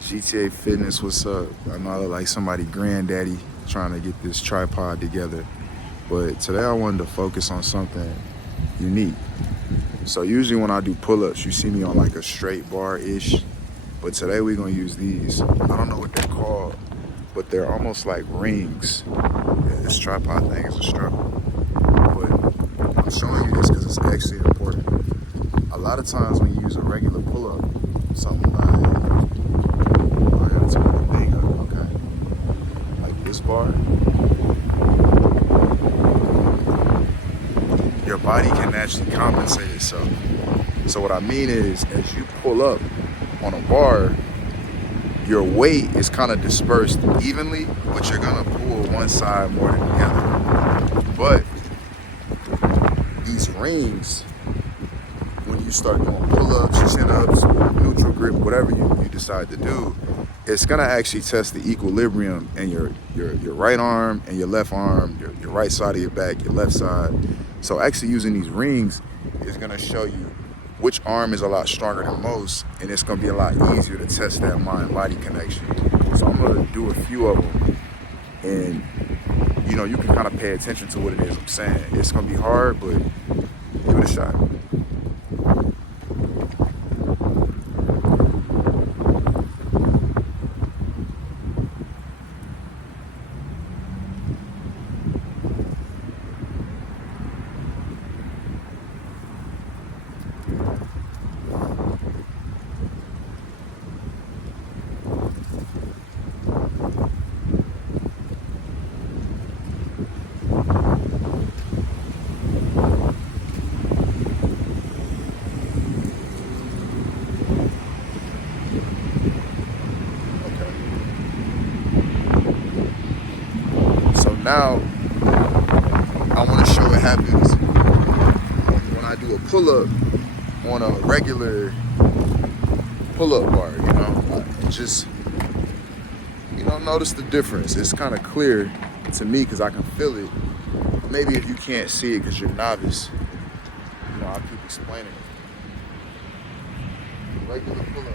GTA Fitness, what's up? I know I look like somebody granddaddy trying to get this tripod together, but today I wanted to focus on something unique. So usually when I do pull-ups, you see me on like a straight bar-ish, but today we're gonna use these. I don't know what they're called, but they're almost like rings. Yeah, this tripod thing is a struggle, but I'm showing you this because it's actually important. A lot of times when you use a regular pull-up, something like, I gotta turn the thing up, okay, like this bar, your body can naturally compensate itself. So what I mean is, as you pull up on a bar, your weight is kind of dispersed evenly, but you're gonna pull one side more than the other. But these rings, when you start doing pull-ups, chin-ups, neutral grip, whatever you decide to do, it's gonna actually test the equilibrium in your right arm and your left arm, your right side of your back, your left side. So actually using these rings is gonna show you which arm is a lot stronger than most, and it's gonna be a lot easier to test that mind-body connection. So I'm gonna do a few of them, and you can kind of pay attention to what it is I'm saying. It's gonna be hard, but give it a shot. So now I want to show what happens when I do a pull-up on a regular pull-up bar. Just notice the difference. It's kind of clear to me because I can feel it. Maybe if you can't see it because you're novice, I'll keep explaining it. Regular pull-up.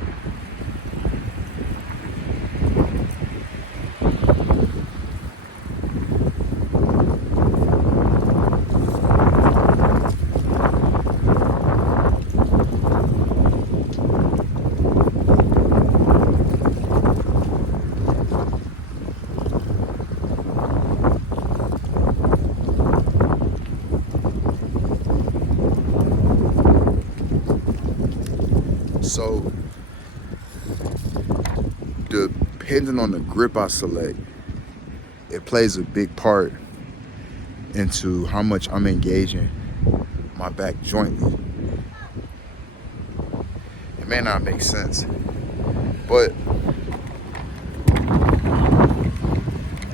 So, depending on the grip I select, it plays a big part into how much I'm engaging my back jointly. It may not make sense, but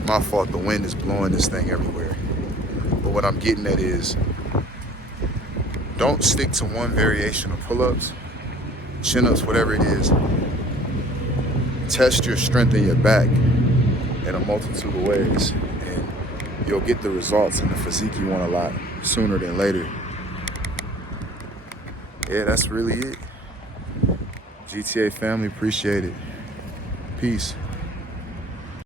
my fault, the wind is blowing this thing everywhere. But what I'm getting at is, don't stick to one variation of pull-ups, chin-ups, whatever it is. Test your strength in your back in a multitude of ways, and you'll get the results and the physique you want a lot sooner than later. Yeah, that's really it. GTA family, appreciate it. Peace.